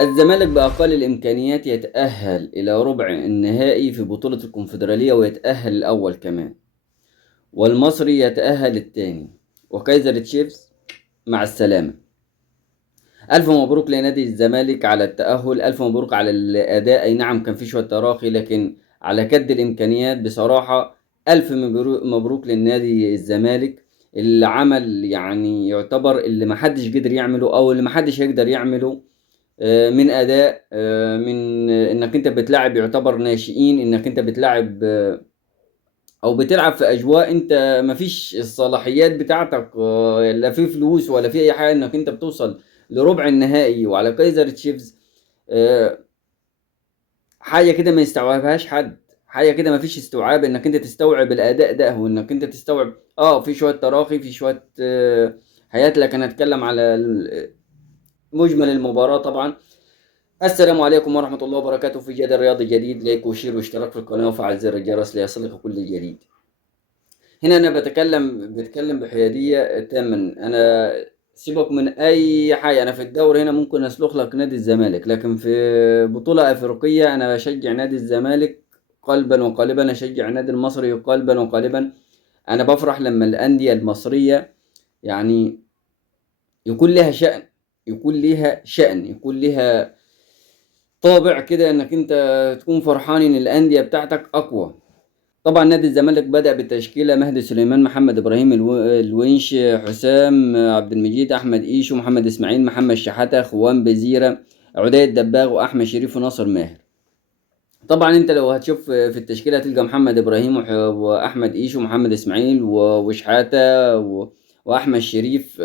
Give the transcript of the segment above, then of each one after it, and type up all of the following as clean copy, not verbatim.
الزمالك بأقل الإمكانيات يتأهل إلى ربع النهائي في بطولة الكونفدرالية ويتأهل الأول كمان، والمصري يتأهل الثاني، وكايزر تشيفز مع السلامة. ألف مبروك لنادي الزمالك على التأهل، ألف مبروك على الأداء. أي نعم كان في شوية تراخي لكن على كد الإمكانيات بصراحة. ألف مبروك للنادي الزمالك اللي عمل يعني يعتبر اللي محدش قدر يعمله أو اللي محدش هيقدر يعمله. من اداء، من انك انت بتلعب يعتبر ناشئين، انك انت بتلعب او بتلعب في اجواء انت مفيش الصلاحيات بتاعتك، لا في فلوس ولا في اي حاجه، انك انت بتوصل لربع النهائي وعلى كايزر تشيفز. آه، حاجه كده ما يستوعبهاش حد. حاجه كده مفيش استوعاب انك انت تستوعب الاداء ده، وانك انت تستوعب في شويه تراخي، في شويه حياة. لكن هنتكلم على مجمل المباراه طبعا. السلام عليكم ورحمة الله وبركاته. في جدل رياضي جديد، لايك وشير واشتراك في القناة وفعل زر الجرس ليصلك كل جديد. هنا أنا بتكلم بحيادية تاما. أنا سيبك من أي حاجة. أنا في الدوري هنا ممكن أسلخ لك نادي الزمالك، لكن في بطولة أفريقية أنا بشجع نادي الزمالك قلبا وقالبا، أشجع النادي المصري قلبا وقالبا. أنا بفرح لما الأندية المصرية يعني يكون لها شأن، يكون لها طابع كده، انك انت تكون فرحان ان الانديه بتاعتك اقوى. طبعا نادي الزمالك بدأ بالتشكيله: مهدي سليمان، محمد ابراهيم الونش، حسام عبد المجيد، احمد ايشو، محمد اسماعيل، محمد شحاته، خوان بزيره، عدي الدباغ، واحمد شريف، وناصر ماهر. طبعا انت لو هتشوف في التشكيله هتلقى محمد ابراهيم واحمد ايشو ومحمد اسماعيل وشحاته واحمد شريف،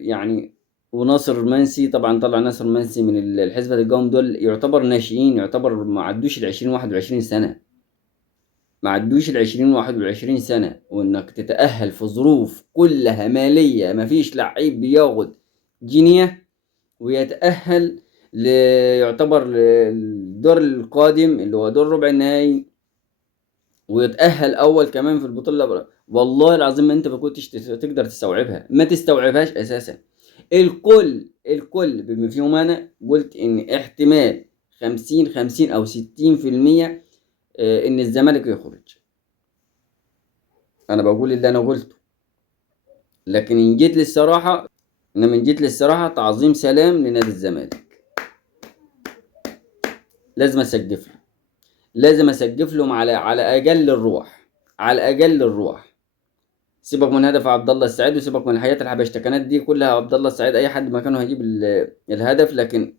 يعني وناصر منسي. طبعا طلع ناصر منسي من الحسبة. الجوم دول يعتبر ناشئين، يعتبر ما عدوش العشرين، 21 سنة. ما عدوش العشرين، 21 سنة، وانك تتأهل في ظروف كلها مالية، ما فيش لعيب بياخد جنيه ويتأهل ل... يعتبر للدور القادم اللي هو دور ربع النهائي، ويتأهل أول كمان في البطولة. والله العظيم ما أنت ما كنتش تقدر تستوعبها، ما تستوعبهاش أساسا. الكل بما فيهم أنا قلت إن احتمال 50-50 أو 60% إن الزمالك يخرج. أنا بقول اللي أنا قلته، لكن إن جيت للصراحة، إنما إن جيت للصراحة تعظيم سلام لنادي الزمالك. لازم أسقف له، لازم أسقف لهم على أقل الروح، على أقل الروح. سيبك من هدف عبد الله السعيد، وسيبك من الحياة الحبشتكنات دي كلها. عبد الله السعيد اي حد مكانه هيجيب الهدف، لكن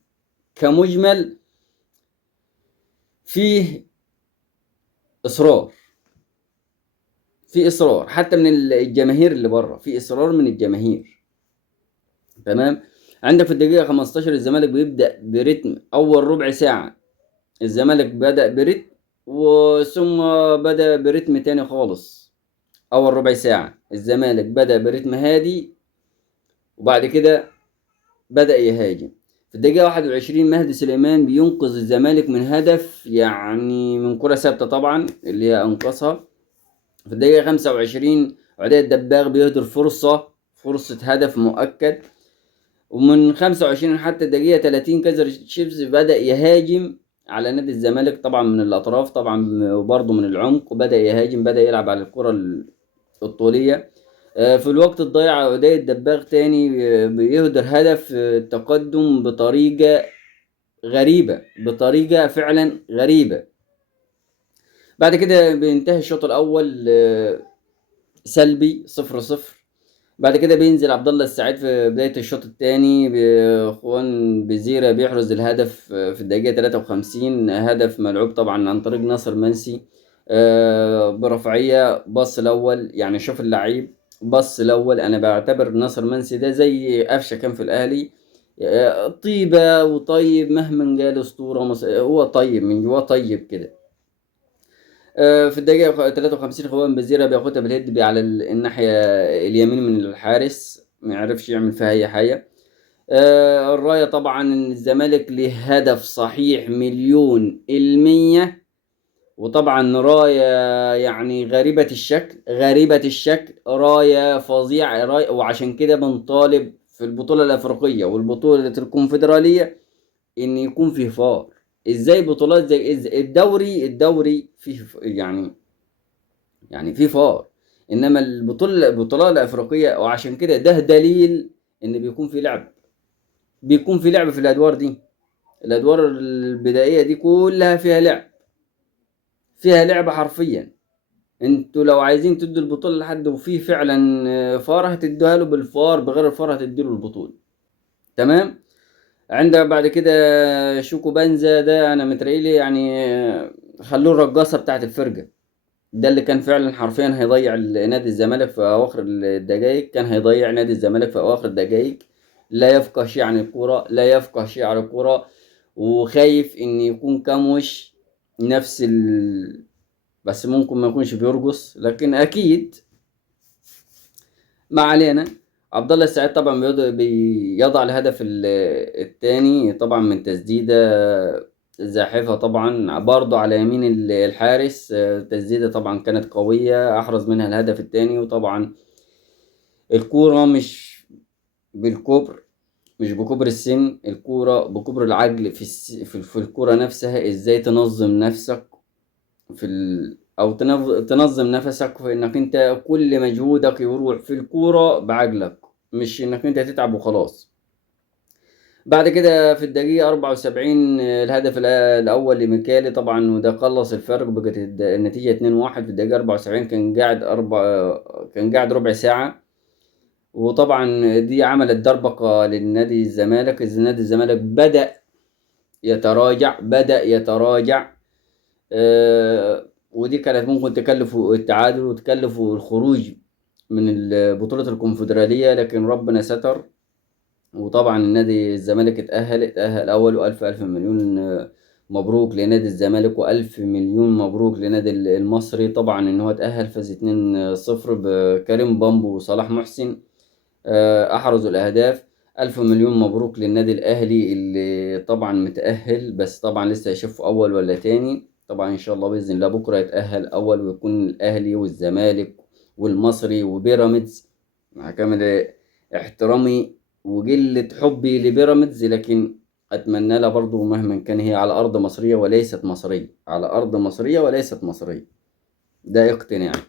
كمجمل فيه اصرار، في اصرار حتى من الجماهير اللي بره، في اصرار من الجماهير. تمام. عندك في الدقيقة 15 الزمالك بيبدأ برتم. اول ربع ساعة الزمالك بدأ برتم، وثم بدأ برتم تاني خالص. اول ربع ساعة الزمالك بدأ برتم هادي، وبعد كده بدأ يهاجم. في الدقيقة 21 مهدي سليمان بينقذ الزمالك من هدف، يعني من كرة ثابتة طبعا اللي هي أنقذها. في الدقيقة 25 عدي الدباغ بيهدر فرصة هدف مؤكد. ومن 25 حتى الدقيقة 30 كايزر تشيفز بدأ يهاجم على نادي الزمالك، طبعا من الأطراف طبعا وبرضه من العمق، وبدأ يهاجم، بدأ يلعب على الكرة الطولية. في الوقت الضايع عدي الدباغ تاني بيهدر هدف تقدم بطريقة غريبة، بطريقة فعلا غريبة. بعد كده بينتهي الشوط الأول سلبي 0-0. بعد كده بينزل عبد الله السعيد في بداية الشوط الثاني، بإخوان بزيرة بيحرز الهدف في الدقيقة 53. هدف ملعوب طبعا عن طريق ناصر منسي، برفعية. باص الأول، يعني شوف اللعيب، باص الأول. أنا بعتبر ناصر منسي ده زي قفشة كان في الأهلي، طيبة وطيب مهما قال أسطورة هو طيب من جواه، طيب كده. في الدقيقة 53 خوان بزيرة بياخدها بالهيد على الناحية اليمين من الحارس، ما يعرفش يعمل فيها أي حاجة. الراية طبعا إن الزمالك له هدف صحيح 1,000,000%. وطبعا راية يعني غريبة الشكل، غريبة الشكل، راية فظيعة راية. وعشان كده بنطالب في البطولة الأفريقية والبطولة الكونفدرالية إن يكون فيه فار. إزاي بطولات زي الدوري فيه يعني فيه فار، إنما البطولة الأفريقية، وعشان كده ده دليل إن بيكون في لعب في الأدوار دي. الأدوار البدائية دي كلها فيها لعب حرفيا. انتوا لو عايزين تدوا البطولة لحد وفيه فعلا فار، هتدوها له بالفار، بغير الفار هتدوا له البطولة. تمام. عندك بعد كده شوكو بنزا، ده انا متريلي يعني خلوه الرقاصة بتاعت الفرقة. ده اللي كان فعلا حرفيا هيضيع نادي الزمالك في اواخر الدقائق، كان هيضيع نادي الزمالك في اواخر الدقائق. لا يفقه شيء عن الكرة، لا يفقه شيء عن الكرة، وخايف ان يكون كاموش نفس بس ممكن ما يكونش بيرقص، لكن اكيد ما علينا. عبد الله السعيد طبعا بيضع الهدف الثاني طبعا من تسديده زاحفه، طبعا برضه على يمين الحارس. تسديده طبعا كانت قويه، احرز منها الهدف الثاني. وطبعا الكوره بالكبر مش بكبر السن، الكوره بكبر العقل في الكوره نفسها. ازاي تنظم نفسك او تنظم نفسك في انك انت كل مجهودك يروح في الكورة بعقلك، مش انك انت تتعب وخلاص. بعد كده في الدقيقة 74 الهدف الأول لميكالي طبعا، وده قلص الفرق، بقت النتيجة 2-1 في الدقيقة 74. كان قاعد ربع ساعة. وطبعا دي عملت دربكة للنادي الزمالك. نادي الزمالك بدأ يتراجع. ودي كانت ممكن تكلفه التعادل وتكلفه الخروج من بطولة الكونفدرالية، لكن ربنا ستر. وطبعا النادي الزمالك اتأهل أول. وألف ألف مليون مبروك لنادي الزمالك، وألف مليون مبروك لنادي المصري. طبعا إن هو اتأهل، فاز 2-0 بكريم بامبو وصلاح محسن أحرزوا الأهداف. ألف مليون مبروك للنادي الأهلي اللي طبعا متأهل، بس طبعا لسه هيشوفوا أول ولا تاني. طبعا إن شاء الله بإذن الله بكرة يتأهل أول، ويكون الأهلي والزمالك والمصري وبيراميدز. مع كامل احترامي وقلة حبي لبيراميدز، لكن أتمنى لها برضو مهما كان هي على أرض مصرية وليست مصرية، على أرض مصرية وليست مصرية. ده اقتناعي.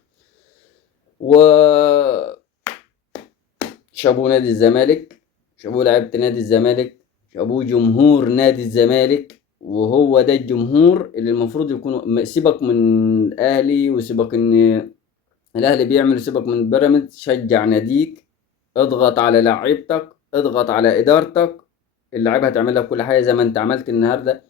و شابو نادي الزمالك، شابو لعيبة نادي الزمالك، شابو جمهور نادي الزمالك. وهو ده الجمهور اللي المفروض يكون. سيبك من الأهلي، وسيبك إن الأهلي بيعمل، سيبك من بيراميدز. شجع ناديك، اضغط على لعيبتك، اضغط على إدارتك. اللعيبة هتعمل لك كل حاجة زي ما أنت عملت النهاردة.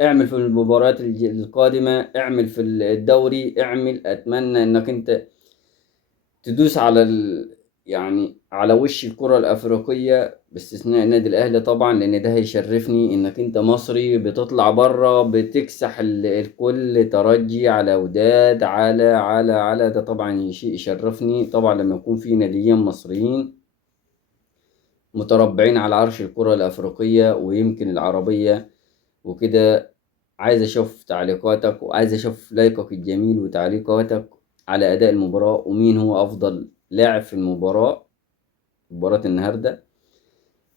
اعمل في المباريات القادمة، اعمل في الدوري، اعمل. أتمنى إنك أنت تدوس يعني على وش الكرة الأفريقية، باستثناء النادي الأهلي طبعا، لأن ده هيشرفني إنك أنت مصري بتطلع بره بتكسح الكل. ترجي، على وداد، على ده طبعا شيء يشرفني طبعا لما يكون في ناديين مصريين متربعين على عرش الكرة الأفريقية ويمكن العربية وكده. عايز أشوف تعليقاتك، وعايز أشوف لايكك الجميل وتعليقاتك على أداء المباراة، ومين هو أفضل لاعب في مباراة النهاردة.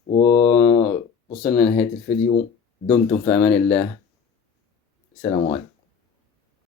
ووصلنا لنهاية الفيديو. دمتم في أمان الله. سلام عليكم.